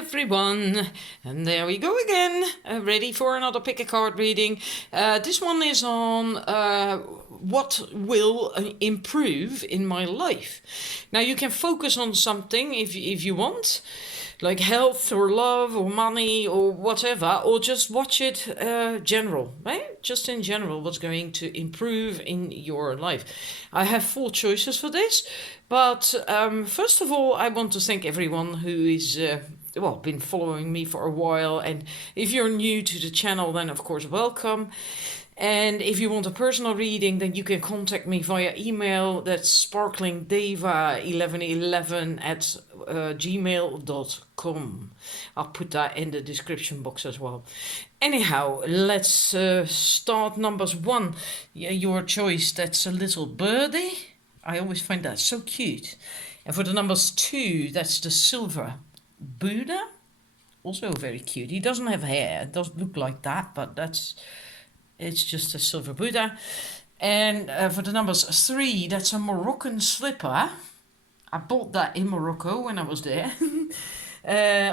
everyone, and there we go again, ready for another pick a card reading. This one is on what will improve in my life. Now you can focus on something if you want, like health or love or money or whatever, or just watch it general, right? Just in general, what's going to improve in your life. I have 4 choices for this, but first of all, I want to thank everyone who is been following me for a while, and if you're new to the channel, then of course welcome. And if you want a personal reading, then you can contact me via email. That's sparklingdeva1111@gmail.com. I'll put that in the description box as well. Anyhow, let's start. Numbers 1, your choice. That's a little birdie. I always find that so cute. And for the numbers 2, that's the silver Buddha. Also very cute. He doesn't have hair. It doesn't look like that, but it's just a silver Buddha. And for the numbers 3, that's a Moroccan slipper. I bought that in Morocco when I was there.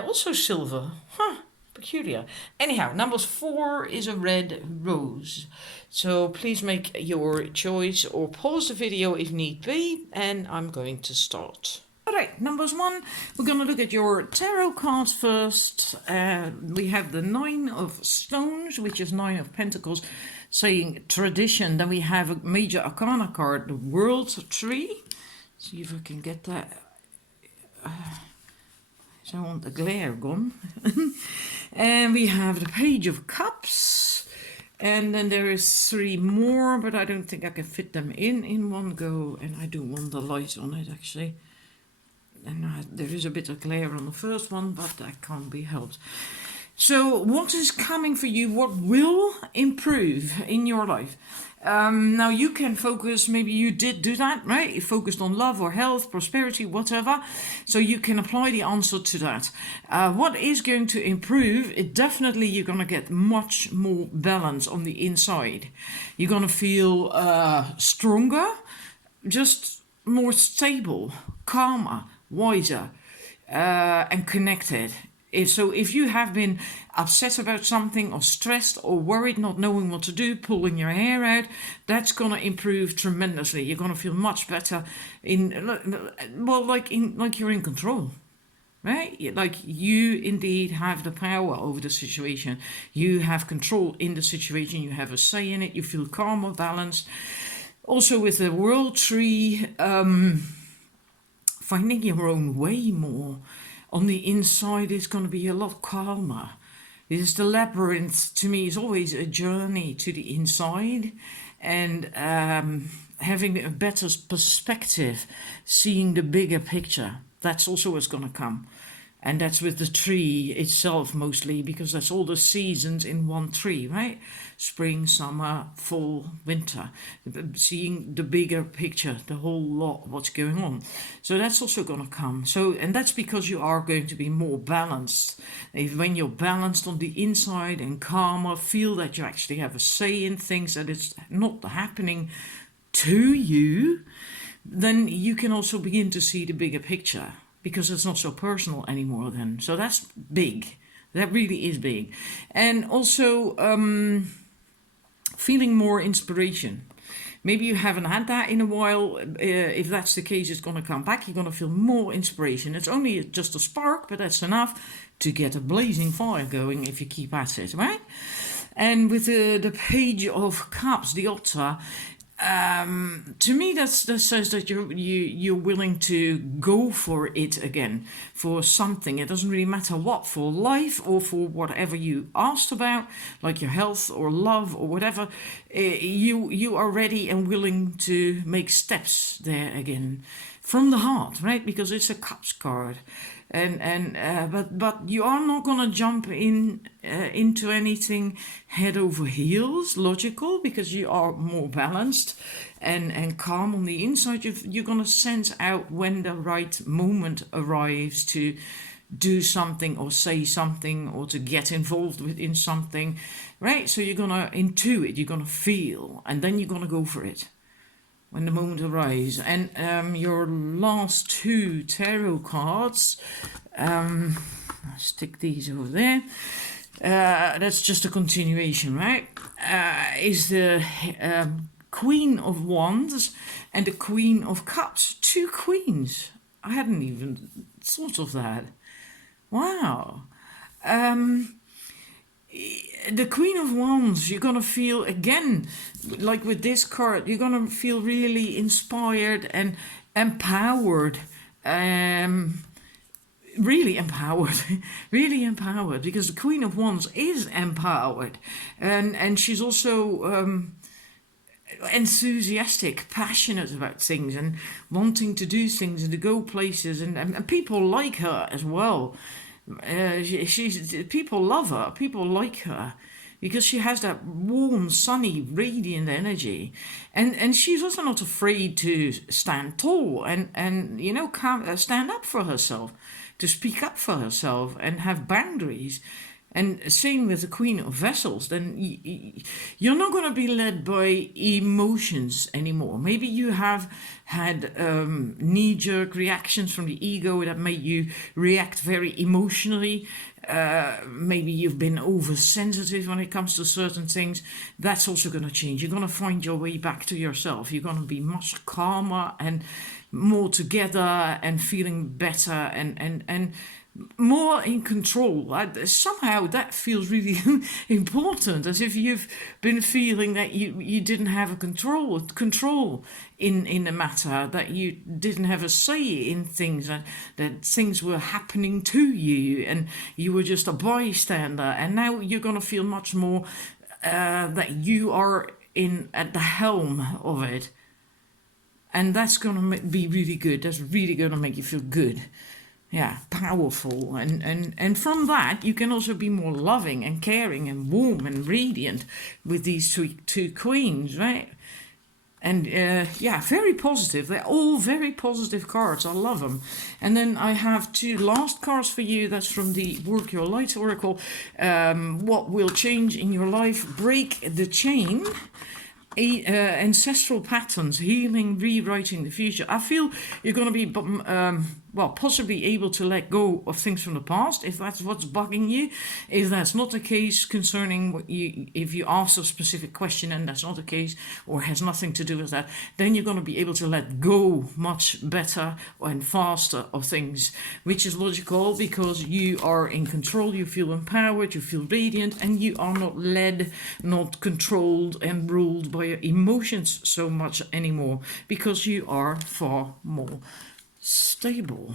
Also silver. Huh, peculiar. Anyhow, numbers 4 is a red rose. So please make your choice or pause the video if need be. And I'm going to start. Alright, numbers 1, we're going to look at your tarot cards first. We have the 9 of stones, which is 9 of pentacles, saying tradition. Then we have a major arcana card, the world tree. See if I can get that. So I want the glare gone. And we have the page of cups. And then there is 3 more, but I don't think I can fit them in one go. And I do want the light on it, actually. And there is a bit of glare on the first one, but that can't be helped. So what is coming for you? What will improve in your life? Now you can focus, maybe you did do that, right? You focused on love or health, prosperity, whatever. So you can apply the answer to that. What is going to improve? Definitely you're going to get much more balance on the inside. You're going to feel stronger, just more stable, calmer, wiser, and connected. So if you have been upset about something or stressed or worried, not knowing what to do, pulling your hair out, that's going to improve tremendously. You're going to feel much better like you're in control, right? Like you indeed have the power over the situation. You have control in the situation. You have a say in it. You feel calmer, balanced. Also with the world tree, finding your own way more. On the inside, it's going to be a lot calmer. Because the labyrinth, to me, is always a journey to the inside. And having a better perspective, seeing the bigger picture, that's also what's going to come. And that's with the tree itself mostly, because that's all the seasons in one tree, right? Spring, summer, fall, winter. Seeing the bigger picture, the whole lot, what's going on. So that's also going to come. And that's because you are going to be more balanced. When you're balanced on the inside and calmer, feel that you actually have a say in things, that it's not happening to you, then you can also begin to see the bigger picture. Because it's not so personal anymore then. So that's big. That really is big. And also feeling more inspiration. Maybe you haven't had that in a while. If that's the case, it's going to come back. You're going to feel more inspiration. It's only just a spark, but that's enough to get a blazing fire going if you keep at it, right? And with the page of cups, the otter, to me that says that you're willing to go for it again, for something. It doesn't really matter what, for life or for whatever you asked about, like your health or love or whatever. You are ready and willing to make steps there again from the heart, right? Because it's a cups card. But you are not going to jump into anything head over heels, logical, because you are more balanced and calm on the inside. You're going to sense out when the right moment arrives to do something or say something or to get involved in something, right? So you're going to intuit, you're going to feel, and then you're going to go for it when the moment arrives. And your last 2 tarot cards, stick these over there. That's just a continuation, right? Is the Queen of Wands and the Queen of Cups. 2 queens. I hadn't even thought of that. Wow. The Queen of Wands, you're going to feel, again, like with this card, you're going to feel really inspired and empowered. Really empowered, really empowered, because the Queen of Wands is empowered, and she's also enthusiastic, passionate about things, and wanting to do things and to go places, and people like her as well. People love her, people like her, because she has that warm, sunny, radiant energy, and she's also not afraid to stand tall and you know, stand up for herself, to speak up for herself and have boundaries. And same with the Queen of Vessels, then you're not going to be led by emotions anymore. Maybe you have had knee-jerk reactions from the ego that made you react very emotionally. Maybe you've been oversensitive when it comes to certain things. That's also going to change. You're going to find your way back to yourself. You're going to be much calmer and more together and feeling better and more in control. Somehow that feels really important, as if you've been feeling that you didn't have a control in the matter, that you didn't have a say in things, that things were happening to you and you were just a bystander. And now you're going to feel much more that you are at the helm of it. And that's going to be really good. That's really going to make you feel good. Yeah, powerful. And from that, you can also be more loving and caring and warm and radiant with these two queens, right? And yeah, very positive. They're all very positive cards. I love them. And then I have 2 last cards for you. That's from the Work Your Light Oracle. What will change in your life? Break the chain. Ancestral patterns, healing, rewriting the future. I feel you're going to be possibly able to let go of things from the past, if that's what's bugging you. If that's not the case concerning what if you ask a specific question and that's not the case, or has nothing to do with that, then you're going to be able to let go much better and faster of things, which is logical because you are in control, you feel empowered, you feel radiant, and you are not led, not controlled and ruled by your emotions so much anymore, because you are far more stable,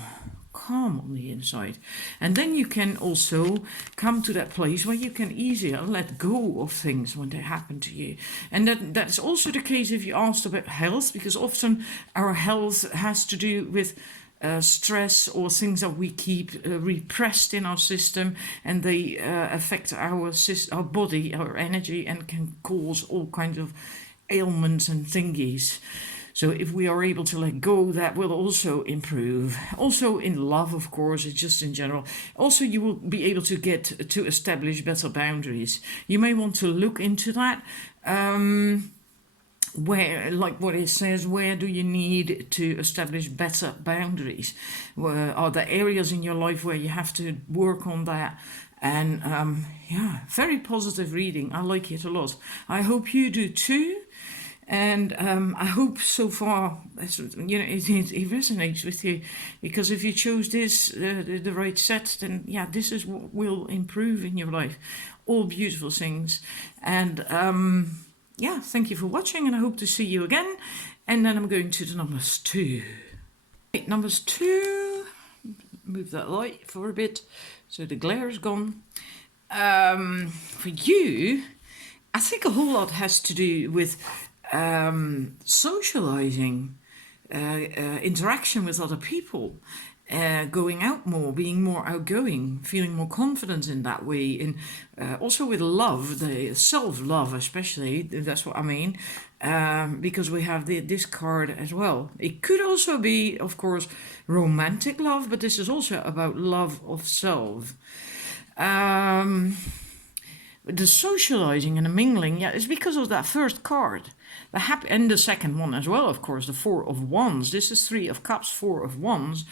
calm on the inside. And then you can also come to that place where you can easier let go of things when they happen to you. And that's also the case if you asked about health, because often our health has to do with stress or things that we keep repressed in our system, and they affect our body, our energy, and can cause all kinds of ailments and thingies. So if we are able to let go, that will also improve. Also in love, of course, it's just in general. Also, you will be able to get to establish better boundaries. You may want to look into that. Where, like what it says, where do you need to establish better boundaries? Where are the areas in your life where you have to work on that? And yeah, very positive reading. I like it a lot. I hope you do too. And I hope so far, it resonates with you, because if you chose this, the right set, then yeah, this is what will improve in your life. All beautiful things. And yeah, thank you for watching, and I hope to see you again. And then I'm going to the numbers 2. Right, numbers 2. Move that light for a bit so the glare is gone. For you, I think a whole lot has to do with socializing, interaction with other people, going out more, being more outgoing, feeling more confident in that way, and also with love, the self-love especially, that's what I mean, because we have this card as well. It could also be, of course, romantic love, but this is also about love of self. The socializing and the mingling, yeah, it's because of that first card. The happy, and the second one as well, of course, the Four of Wands. This is Three of Cups, Four of Wands.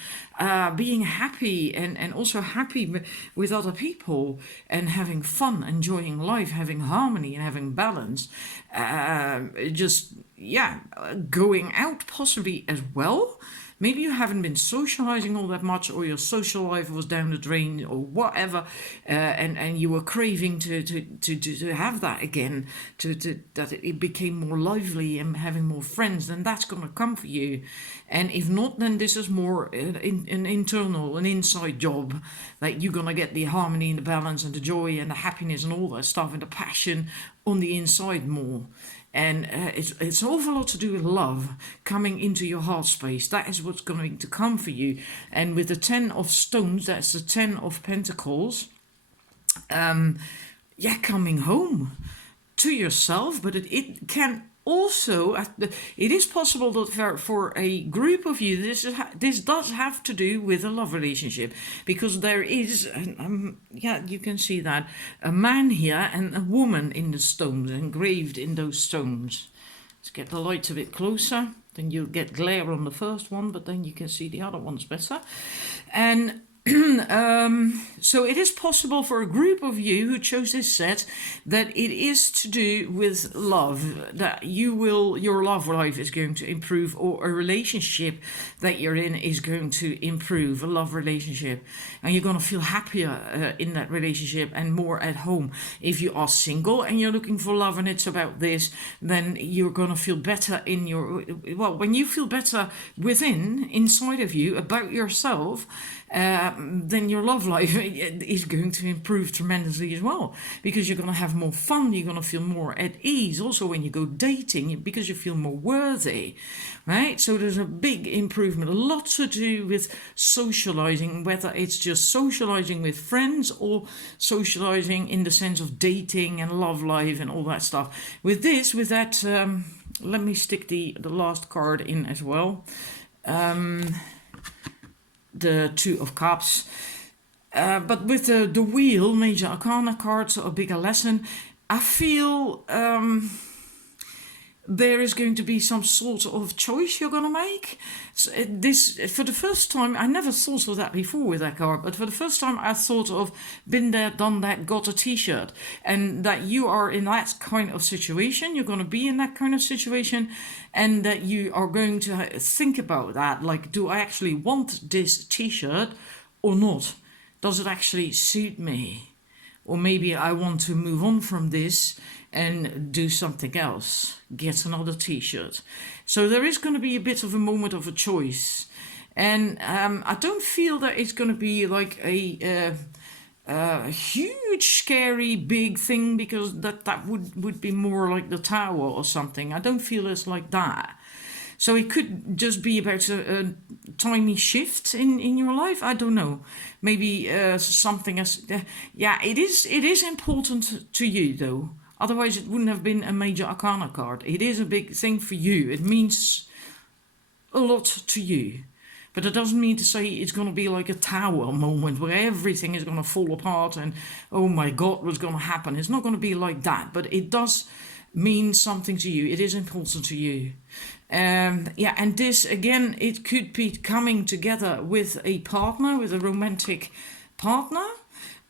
Being happy and also happy with other people and having fun, enjoying life, having harmony and having balance. Going out possibly as well. Maybe you haven't been socializing all that much, or your social life was down the drain, or whatever, and you were craving to have that again, that it became more lively and having more friends. Then that's going to come for you. And if not, then this is more an internal, an inside job. Like you're going to get the harmony and the balance and the joy and the happiness and all that stuff and the passion on the inside more. And it's an awful lot to do with love coming into your heart space. That is what's going to come for you. And with the 10 of Stones, that's the 10 of Pentacles, coming home to yourself. But it can also, it is possible that for a group of you, this does have to do with a love relationship, because there is, you can see that, a man here and a woman in the stones, engraved in those stones. Let's get the light a bit closer, then you'll get glare on the first one, but then you can see the other ones better. And so it is possible for a group of you who chose this set that it is to do with love, that your love life is going to improve, or a relationship that you're in is going to improve, a love relationship, and you're going to feel happier in that relationship and more at home. If you are single and you're looking for love and it's about this, then you're going to feel better when you feel better inside of you about yourself, then your love life is going to improve tremendously as well, because you're going to have more fun, you're going to feel more at ease. Also when you go dating, because you feel more worthy, right? So there's a big improvement, a lot to do with socializing, whether it's just socializing with friends or socializing in the sense of dating and love life and all that stuff. With that, let me stick the last card in as well. The Two of Cups, but with the Wheel, Major Arcana card, so a bigger lesson, I feel there is going to be some sort of choice you're going to make. So this, for the first time, I never thought of that before with that card, but for the first time I thought of been there, done that, got a t-shirt, and that you are in that kind of situation, you're going to be in that kind of situation, and that you are going to think about that, like, do I actually want this t-shirt or not? Does it actually suit me? Or maybe I want to move on from this and do something else, get another t-shirt. So there is going to be a bit of a moment of a choice. And I don't feel that it's going to be like a huge, scary, big thing, because that would be more like the Tower or something. I don't feel it's like that. So it could just be about a tiny shift in your life. I don't know. Maybe something as... it is important to you, though. Otherwise, it wouldn't have been a Major Arcana card. It is a big thing for you. It means a lot to you. But it doesn't mean to say it's going to be like a Tower moment where everything is going to fall apart and, oh my God, what's going to happen? It's not going to be like that. But it does mean something to you. It is important to you. And this, again, it could be coming together with a partner, with a romantic partner.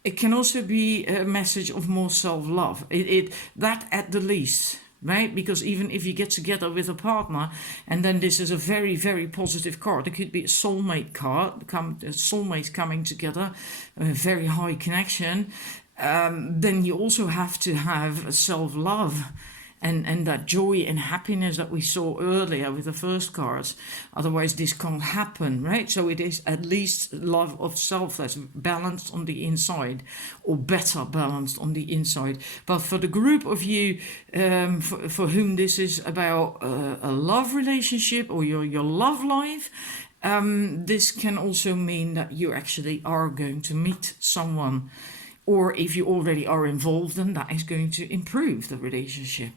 It can also be a message of more self-love. That at the least, right? Because even if you get together with a partner, and then this is a very, very positive card. It could be a soulmate card, soulmates coming together, a very high connection. Then you also have to have self-love. And that joy and happiness that we saw earlier with the first cards. Otherwise, this can't happen, right? So it is at least love of self that's balanced on the inside, or better balanced on the inside. But for the group of you for whom this is about a love relationship or your love life, this can also mean that you actually are going to meet someone. Or if you already are involved, then that is going to improve the relationship,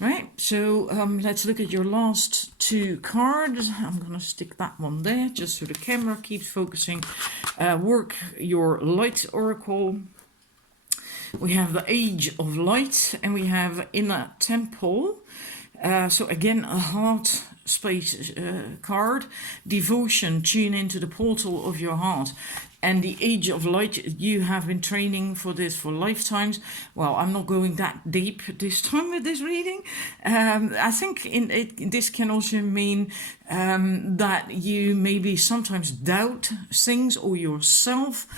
right? So let's look at your last two cards. I'm going to stick that one there, just so the camera keeps focusing. Work your light oracle. We have the Age of Light, and we have Inner Temple. So again, a heart space card. Devotion, tune into the portal of your heart. And the age of light, you have been training for this for lifetimes. Well, I'm not going that deep this time with this reading. I think this can also mean that you maybe sometimes doubt things or yourself,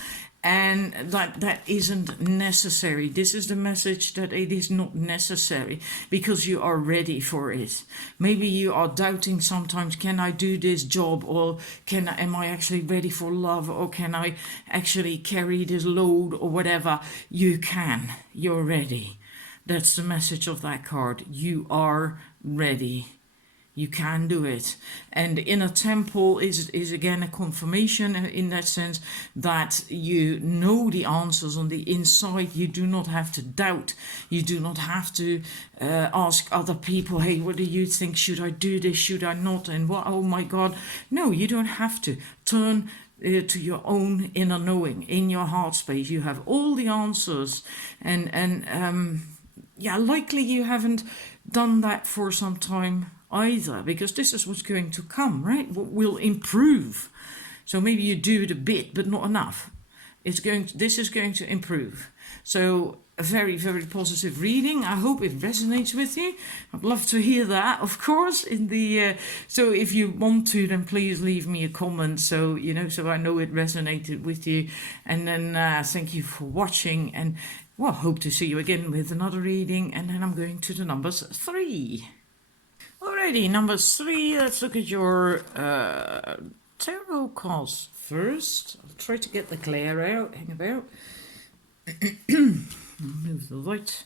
and that isn't necessary. This is the message that it is not necessary because you are ready for it. Maybe you are doubting sometimes, can I do this job, or am I actually ready for love, or can I actually carry this load, or whatever. You can. You're ready. That's the message of that card. You are ready. You can do it. And in a temple is again a confirmation in that sense that you know the answers on the inside. You do not have to doubt. You do not have to ask other people, hey, what do you think? Should I do this? Should I not? And what? Oh my God. No, you don't have to. Turn to your own inner knowing in your heart space. You have all the answers. And likely you haven't done that for some time either, because this is what's going to come, right? What will improve. So maybe you do it a bit, but not enough. This is going to improve. So a very, very positive reading. I hope it resonates with you. I'd love to hear that, of course. So if you want to, then please leave me a comment, so I know it resonated with you. And then thank you for watching, and hope to see you again with another reading. And then I'm going to the numbers 3. Alrighty, number 3, let's look at your tarot cards first. I'll try to get the glare out, hang about. Move the light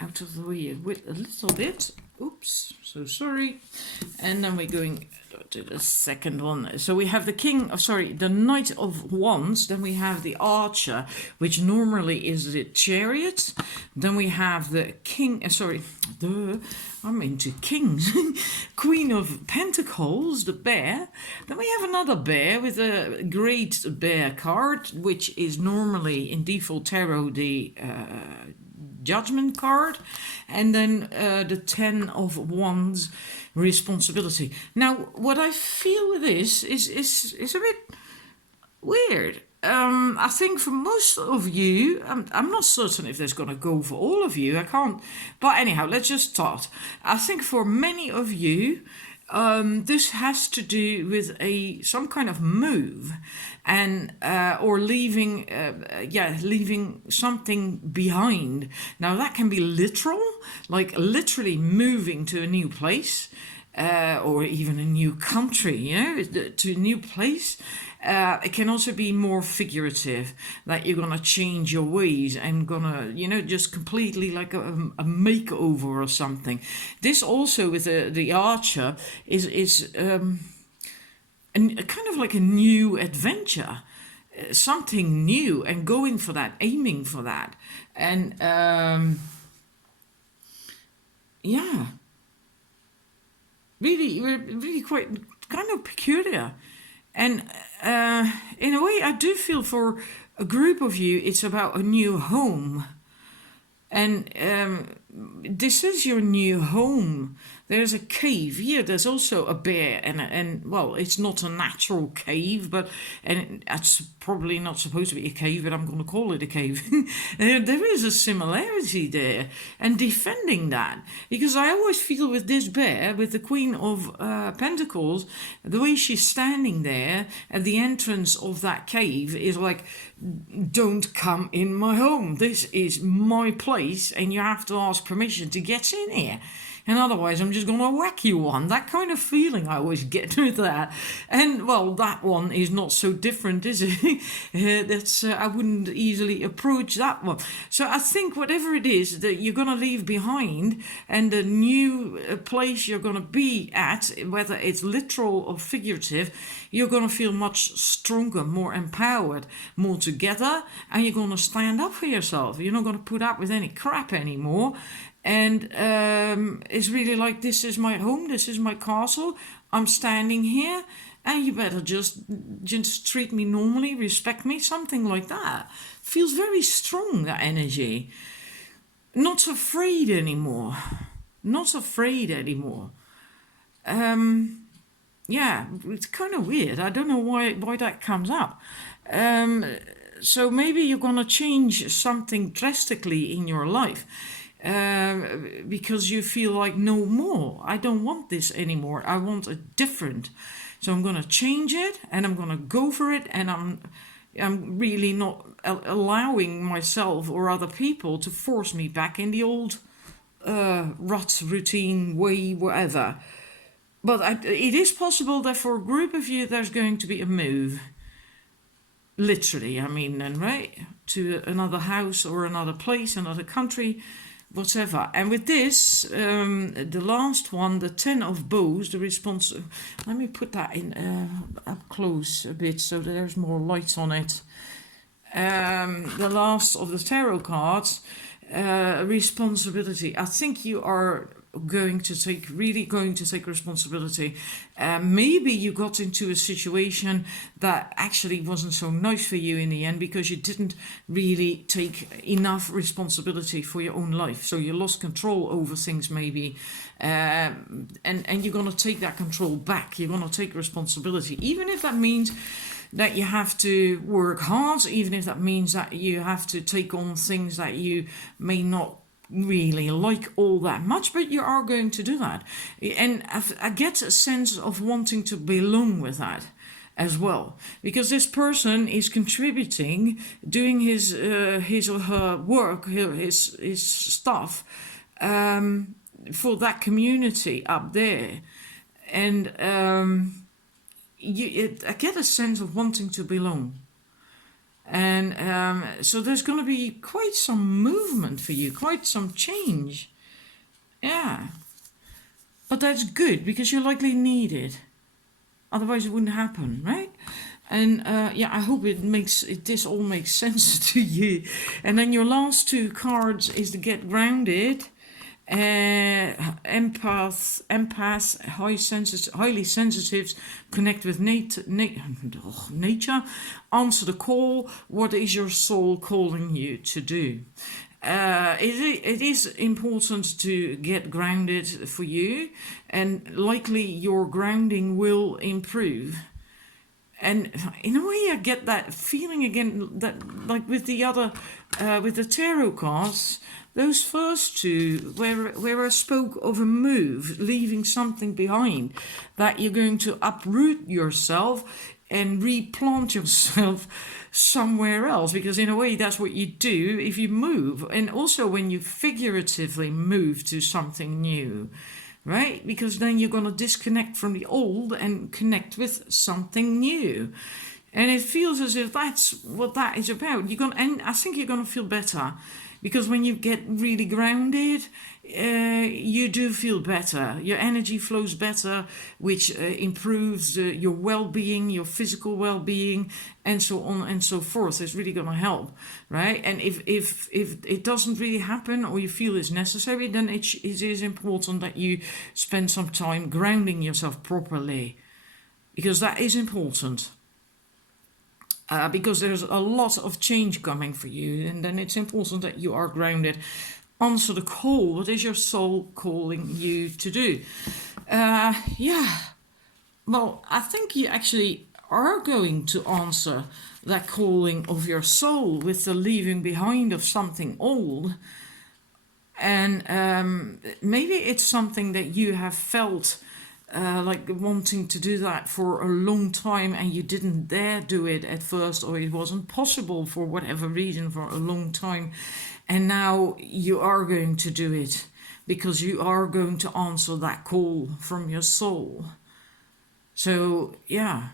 out of the way a little bit. Oops, so sorry. And then we're going to the second one. So we have the Knight of Wands. Then we have the Archer, which normally is the Chariot. Then we have the I'm into kings. Queen of Pentacles, the Bear. Then we have another bear with a Great Bear card, which is normally in default tarot the Judgment card, and then the 10 of Wands, responsibility. Now, what I feel with this is a bit weird. I think for most of you, I'm not certain if that's going to go for all of you. I can't. But anyhow, let's just start. I think for many of you, this has to do with some kind of move, and or leaving something behind. Now that can be literal, like literally moving to a new place, or even a new country, to a new place. It can also be more figurative, that you're gonna change your ways and gonna, just completely like a makeover or something. This also with the Archer is kind of like a new adventure, something new, and going for that, aiming for that, and really quite kind of peculiar. And in a way, I do feel for a group of you, it's about a new home. And this is your new home. There's a cave here. There's also a bear, and well, it's not a natural cave, and it's probably not supposed to be a cave, but I'm going to call it a cave. There is a similarity there, and defending that, because I always feel with this bear, with the Queen of Pentacles, the way she's standing there at the entrance of that cave is like, don't come in my home. This is my place, and you have to ask permission to get in here. And otherwise, I'm just going to whack you one. That kind of feeling I always get with that. And, well, that one is not so different, is it? I wouldn't easily approach that one. So I think whatever it is that you're going to leave behind, and the new place you're going to be at, whether it's literal or figurative, you're going to feel much stronger, more empowered, more together, and you're going to stand up for yourself. You're not going to put up with any crap anymore. And it's really like, this is my home, this is my castle, I'm standing here, and you better just treat me normally, respect me, something like that. Feels very strong, that energy. Not afraid anymore. not afraid anymore. Yeah, it's kind of weird. I don't know why that comes up. So maybe you're going to change something drastically in your life because you feel like, no more. I don't want this anymore. I want a different. So I'm going to change it and I'm going to go for it, and I'm really not allowing myself or other people to force me back in the old rut routine way, whatever. But it is possible that for a group of you, there's going to be a move. Literally, I mean, then, right? To another house or another place, another country, whatever. And with this, the last one, the 10 of Bows, the response. Let me put that in up close a bit so that there's more light on it. The last of the tarot cards, responsibility. I think you are going to take responsibility. Maybe you got into a situation that actually wasn't so nice for you in the end because you didn't really take enough responsibility for your own life, so you lost control over things maybe, and you're going to take that control back. You're going to take responsibility, even if that means that you have to work hard, even if that means that you have to take on things that you may not really like all that much, but you are going to do that. And I get a sense of wanting to belong with that as well, because this person is contributing, doing his or her work, his stuff for that community up there. And I get a sense of wanting to belong. And so there's going to be quite some movement for you, quite some change. Yeah. But that's good because you likely need it. Otherwise it wouldn't happen, right? And yeah, I hope this all makes sense to you. And then your last two cards is to get grounded. Empath, highly sensitive, connect with nature, answer the call. What is your soul calling you to do? It is important to get grounded for you, and likely your grounding will improve. And in a way, I get that feeling again, that like with the other, with the tarot cards, those first two, where I spoke of a move, leaving something behind, that you're going to uproot yourself and replant yourself somewhere else, because in a way that's what you do if you move, and also when you figuratively move to something new, right? Because then you're going to disconnect from the old and connect with something new. And it feels as if that's what that is about. And I think you're going to feel better. Because when you get really grounded, you do feel better. Your energy flows better, which improves your well-being, your physical well-being, and so on and so forth. It's really going to help, right? And if it doesn't really happen, or you feel it's necessary, then it is important that you spend some time grounding yourself properly, because that is important. Because there's a lot of change coming for you, and then it's important that you are grounded. Answer the call. What is your soul calling you to do? Yeah. Well, I think you actually are going to answer that calling of your soul with the leaving behind of something old. And maybe it's something that you have felt like wanting to do that for a long time, and you didn't dare do it at first, or it wasn't possible for whatever reason for a long time, and now you are going to do it because you are going to answer that call from your soul. So yeah,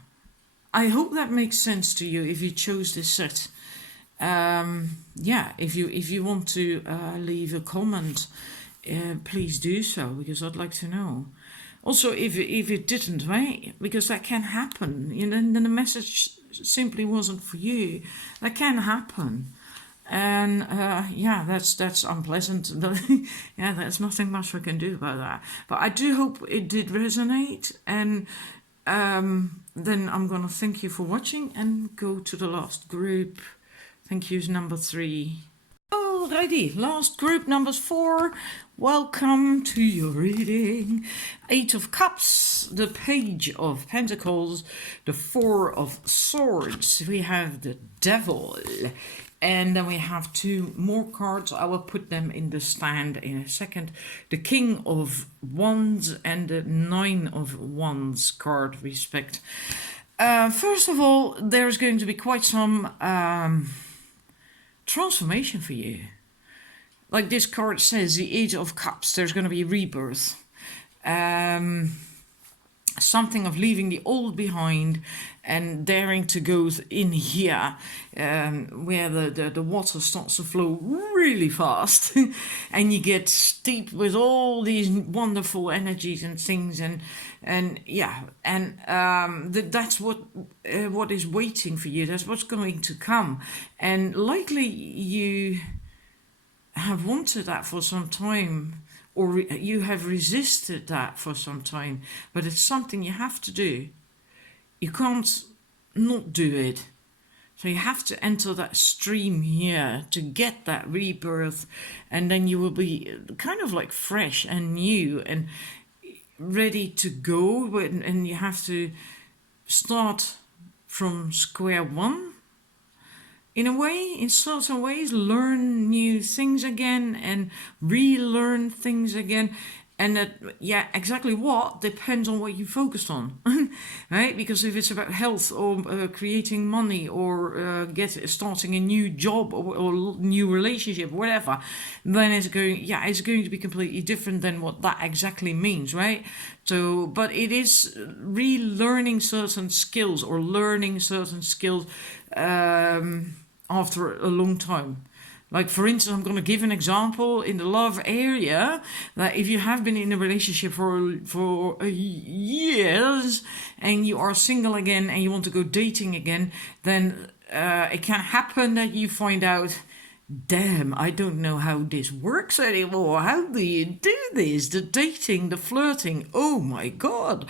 I hope that makes sense to you if you chose this set. Yeah, if you want to leave a comment, please do so, because I'd like to know. Also, if it didn't, right? Because that can happen. You know, and then the message simply wasn't for you. That can happen. And yeah, that's unpleasant. Yeah, there's nothing much I can do about that. But I do hope it did resonate. And then I'm going to thank you for watching and go to the last group. Thank you, number 3. Oh, Alrighty, last group, numbers 4. Welcome to your reading. 8 of Cups, the Page of Pentacles, the 4 of Swords. We have the Devil. And then we have 2 more cards. I will put them in the stand in a second. The King of Wands and the 9 of Wands card, respect. First of all, there's going to be quite some transformation for you. Like this card says, the 8 of Cups, there's going to be rebirth. Something of leaving the old behind and daring to go in here, where the water starts to flow really fast and you get steeped with all these wonderful energies and things, that's what is waiting for you. That's what's going to come, and likely you have wanted that for some time, or you have resisted that for some time, but it's something you have to do. You can't not do it. So you have to enter that stream here to get that rebirth, and then you will be kind of like fresh and new and ready to go, and you have to start from square one. In a way, in certain ways, learn new things again and relearn things again. And that, yeah, exactly what depends on what you focused on, right? Because if it's about health or creating money or starting a new job or new relationship, whatever, then it's going to be completely different than what that exactly means, right? So, but it is relearning certain skills or learning certain skills after a long time. Like, for instance, I'm going to give an example in the love area, that if you have been in a relationship for years and you are single again and you want to go dating again, then it can happen that you find out, damn, I don't know how this works anymore. How do you do this? The dating, the flirting, oh my God.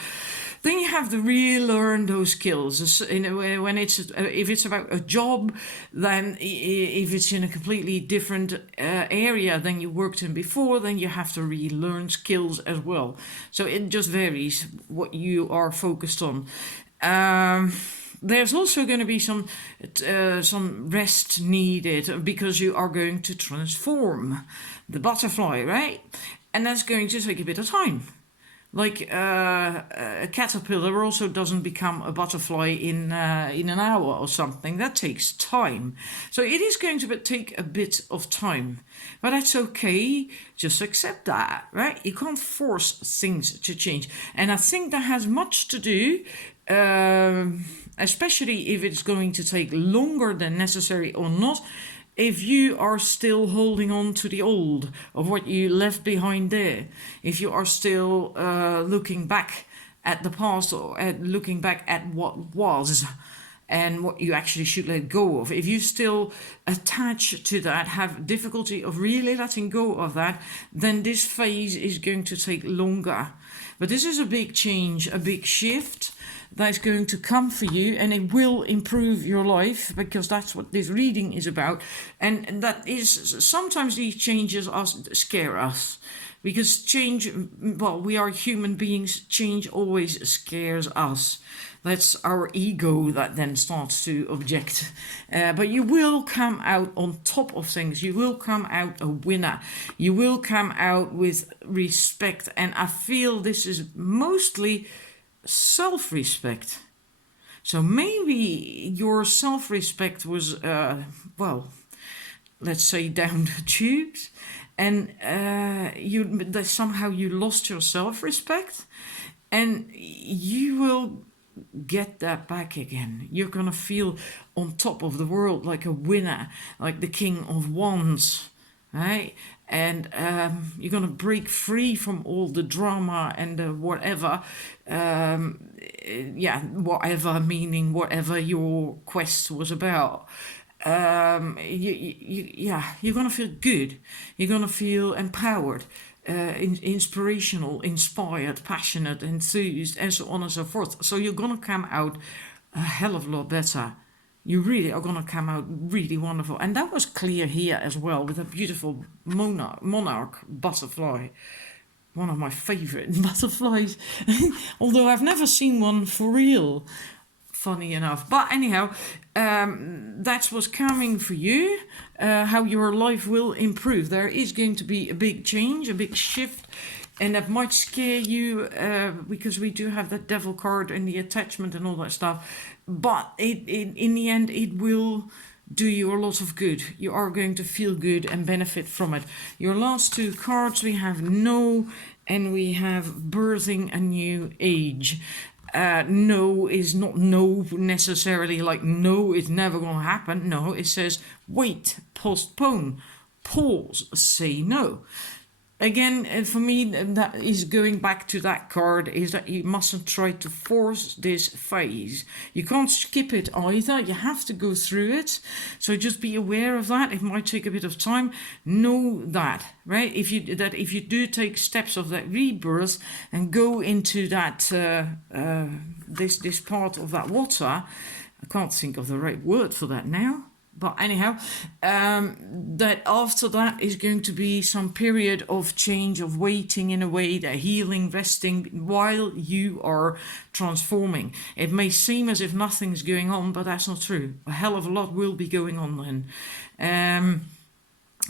Then you have to relearn those skills. When if it's about a job, then if it's in a completely different area than you worked in before, then you have to relearn skills as well. So it just varies what you are focused on. There's also going to be some rest needed because you are going to transform the butterfly, right? And that's going to take a bit of time. Like a caterpillar also doesn't become a butterfly in an hour or something. That takes time. So it is going to take a bit of time. But that's okay. Just accept that, right? You can't force things to change. And I think that has much to do, especially if it's going to take longer than necessary or not, if you are still holding on to the old, of what you left behind there, if you are still looking back at the past or looking back at what was and what you actually should let go of, if you still attach to that, have difficulty of really letting go of that, then this phase is going to take longer. But this is a big change, a big shift that's going to come for you, and it will improve your life, because that's what this reading is about. And that is, sometimes these changes scare us, because change, well, we are human beings, change always scares us. That's our ego that then starts to object. But you will come out on top of things. You will come out a winner. You will come out with respect. And I feel this is mostly self-respect. So maybe your self-respect was, let's say down the tubes, and somehow you lost your self-respect, and you will get that back again. You're gonna feel on top of the world, like a winner, like the King of Wands, right? And you're going to break free from all the drama and the whatever. Whatever, meaning whatever your quest was about. You're going to feel good. You're going to feel empowered, inspirational, inspired, passionate, enthused, and so on and so forth. So you're going to come out a hell of a lot better. You really are going to come out really wonderful. And that was clear here as well with a beautiful monarch butterfly. One of my favorite butterflies. Although I've never seen one for real, funny enough. But anyhow, that's what's coming for you. How your life will improve. There is going to be a big change, a big shift. And that might scare you because we do have that devil card and the attachment and all that stuff. But in the end, it will do you a lot of good. You are going to feel good and benefit from it. Your last two cards, we have no and we have birthing a new age. No is not no necessarily like no, it's never going to happen. No, it says wait, postpone, pause, say no. Again, for me, that is going back to that card, is that you mustn't try to force this phase. You can't skip it either. You have to go through it. So just be aware of that. It might take a bit of time. Know that, right? If you do take steps of that rebirth and go into that this part of that water, I can't think of the right word for that now. But anyhow, that after that is going to be some period of change, of waiting in a way, that healing, resting, while you are transforming. It may seem as if nothing's going on, but that's not true. A hell of a lot will be going on then.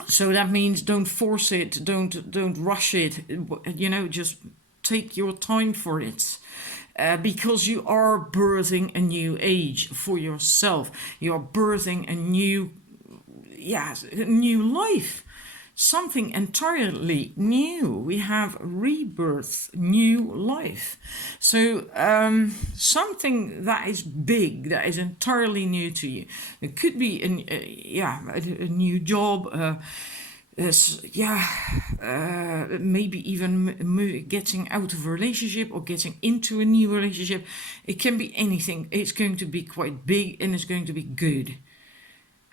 So that means don't force it, don't rush it, just take your time for it. Because you are birthing a new age for yourself. You are birthing a new life. Something entirely new. We have rebirth, new life. So something that is big, that is entirely new to you. It could be a new job. Maybe even getting out of a relationship or getting into a new relationship. It can be anything. It's going to be quite big and it's going to be good.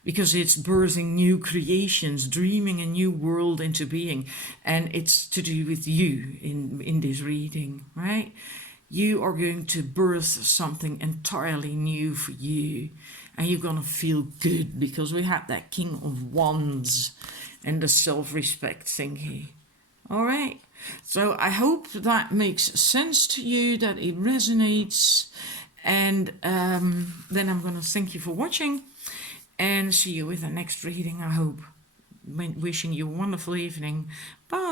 Because it's birthing new creations, dreaming a new world into being. And it's to do with you in this reading, right? You are going to birth something entirely new for you. And you're going to feel good because we have that King of Wands and the self-respect thingy. All right. So I hope that makes sense to you, that it resonates. And then I'm going to thank you for watching and see you with the next reading, I hope. Wishing you a wonderful evening. Bye.